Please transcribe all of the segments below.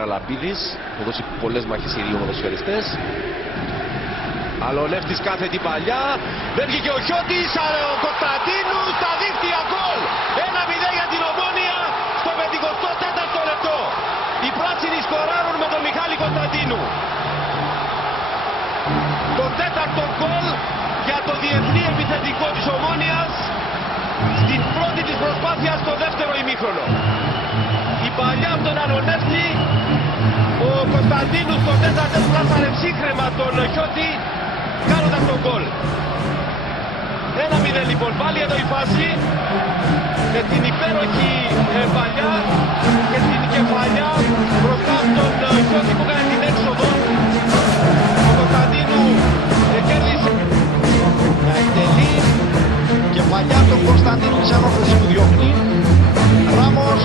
Χαραλαμπίδης, που δώσει πολλές μάχες οι δύο ποδοσφαιριστές. Αλονεύτης κάθετη παλιά, δεν βγήκε ο Χιώτης, ο Κωνσταντίνου στα δίχτυα γκολ. 1-0 για την Ομόνοια στο 54ο λεπτό. Οι πράσινοι σκοράρουν με τον Μιχάλη Κωνσταντίνου. Το τέταρτο γκολ για το διεθνή επιθετικό της Ομόνοιας στην πρώτη της προσπάθεια στο δεύτερο ημίχρονο. Η παλιά από τον Αλονεύτη, ο Κωνσταντίνους στο 4 πλάσαρε ψύχρεμα τον Χιώτη κάνοντας τον γκολ. 1-0 λοιπόν, πάλι εδώ η φάση με την υπέροχη παλιά και την κεφαλιά μπροστά από τον Χιώτη που κάνει την έξοδο. Ο Κωνσταντίνου κέρδισε να εκτελεί κεφαλιά τον Κωνσταντίνου της ανόρθωσης που διώχνει. Ράμος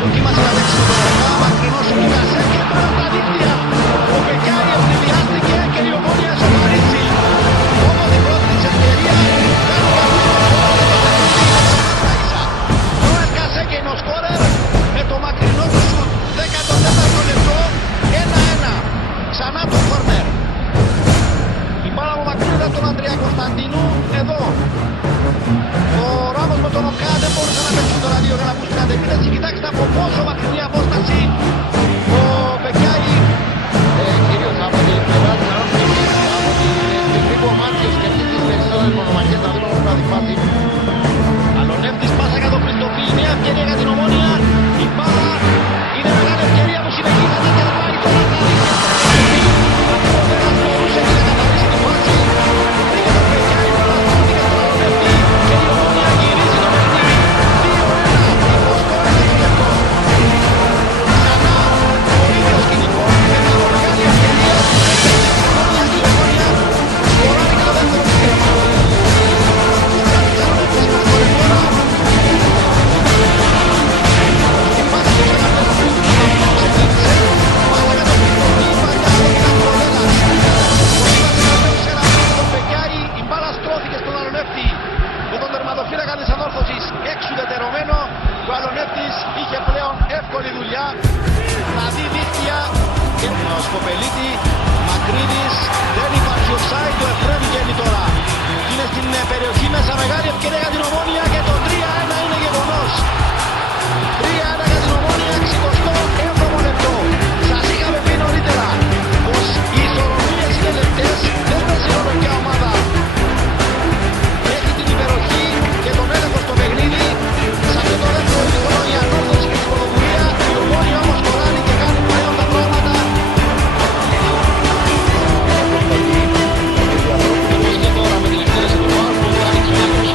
δοκίμασε να δέξει τον Ρογά, μακρινός ο Λικασέ και πέρα τα δίκτυα. Ο Πεκιάρη ευνηδιάστηκε και η Ομόνοια σοβαρίζει. Όμως την πρώτη της ευκαιρία κάνει ο Ελκασέ και είναι ο σκόρερ με το μακρινό του σουτ. 14ο λεπτό, 1-1. Ξανά το κόρνερ. Η μπάλα από μακρινά τον Ανδρέα Κωνσταντίνου, εδώ. Ο Ράμος με τον Οκά δεν μπορούσε να παίξει τώρα δύο γραμμούς στην αντεπίθεση. Κοιτάξτε από πόσο μακρινή απόσταση ο Πεκιάρη. Κυρίως από την πλευρά της ανόρθωσης, από την Νίκο Μάρτιος και αυτής της περισσότερες μονομαχίες να δούμε πρώτα φάση. Αλονεύτης πάσα για τον Χριστοφίλη, νέα ευκαιρία για την Ομόνοια. Η μπάλα είναι μεγάλη ευκαιρία που συνεχίζεται και δεν πάει τώρα στα δίκτυα. Αυτό δεν ας μπορούσε και να καθαρίσει τη φάση. Πήγε τον Πεκιάρη, τώρα στάθηκε στον Αλονεύτη και η Ομόνοια γυρίζει το παιχνίδι. 2-1, 24 λεπτό. Ξανά ο ίδιος σκηνικός με μια μεγάλη ευκαιρία. Η Ομόνοια σκοράρει και το δεύτερο σκέμα. Η μπάλα στρώθηκε στον Αλονεύτη με τον τερματοφύλακα της ανόρθωσης έξω δετερωμένο. Ο Αλονεύτης είχε πλέον εύκολη δουλειά να δει δίκτυα και τον Σκοπελίτη. Μακρύδης, δεν υπάρχει offside, το Εφρέμ βγαίνει τώρα. Είναι στην περιοχή μέσα, μεγάλη ευκαιρία για την Ομόνοια και το 3-1 είναι γεγονός. 3-1 για την Ομόνοια, 67ο λεπτό. Σας είχαμε πει νωρίτερα πως οι ισορροπίες είναι λεπτές, δεν παίζει ρόλο ποια ομάδα έχει την υπεροχή και τον έλεγχο στο παιχνίδι. Σε αυτό το δεύτερο ημίχρονο η ανόρθωση και την πρωτοβουλία, η Ομόνοια όμως σκοράρει και κάνει πλέον τα πράγματα. Όπως και τώρα με την εκτέλεση του Βάρου που κάνει ξανά και ο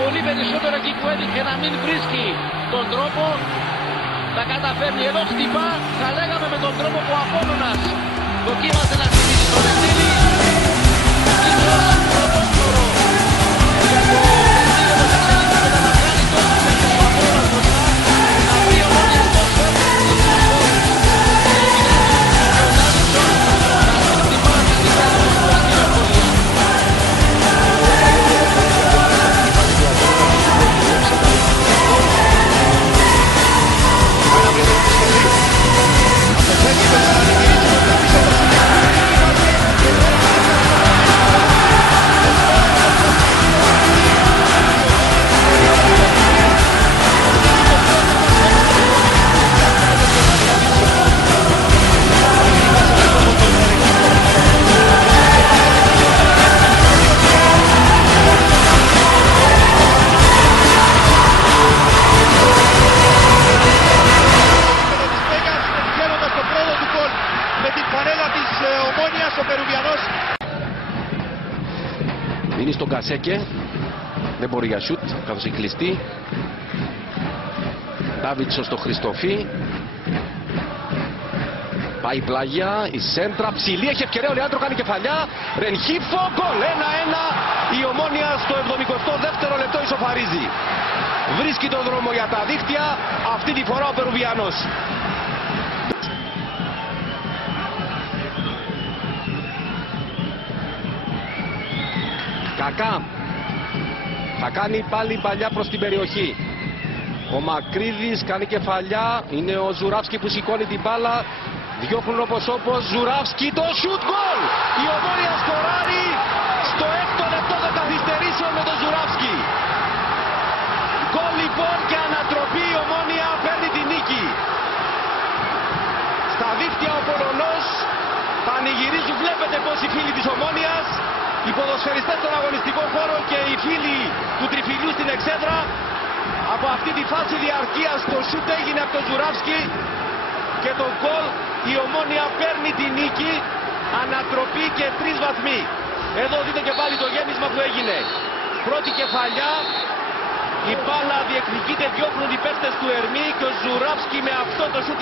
πολύ περισσότερο εκεί που έδειξε να μην βρίσκει τον τρόπο, τα καταφέρνει. Εδώ χτυπά, θα λέγαμε με τον τρόπο που ο Απόλλωνας δοκίμασε να στηρίξει το παιχνίδι. Thank you. χώρο για σουτ, καθώς έχει κλειστεί. Ντάβιτσον στο Χριστοφί. Πάει πλάγια, η σέντρα ψηλή, έχει ευκαιρία ο Λεάντρο, κάνει κεφαλιά. Ρενχίφο, γκολ, 1-1. Η Ομόνοια στο 72ο λεπτό ισοφαρίζει. Βρίσκει τον δρόμο για τα δίχτυα, αυτή τη φορά ο Περουβιανός. Κακά. Θα κάνει πάλι παλιά προς την περιοχή. Ο Μακρύδης κάνει κεφαλιά, είναι ο Ζουράφσκι που σηκώνει την μπάλα. Διώχνουν όπως Ζουράφσκι, το σουτ, γκολ! Η Ομόνοια σκοράρει στο 6ο λεπτό των καθυστερήσεων με τον Ζουράφσκι. Γκολ λοιπόν και ανατροπή, η Ομόνοια παίρνει την νίκη. Στα δίχτυα ο Πολωνός πανηγυρίζουν, βλέπετε πως οι φίλοι της Ομόνοιας, οι ποδοσφαιριστές στον αγωνιστικό χώρο και οι φίλοι του τριφυλιού στην εξέδρα. Από αυτή τη φάση διαρκείας το σουτ έγινε από τον Ζουράφσκι και το γκολ. Η Ομόνοια παίρνει τη νίκη, ανατροπή και 3 βαθμοί. Εδώ δείτε και πάλι το γέμισμα που έγινε. Πρώτη κεφαλιά, η μπάλα διεκδικείται, διώχνουν οι παίκτες του Ερμή και ο Ζουράφσκι με αυτό το σουτ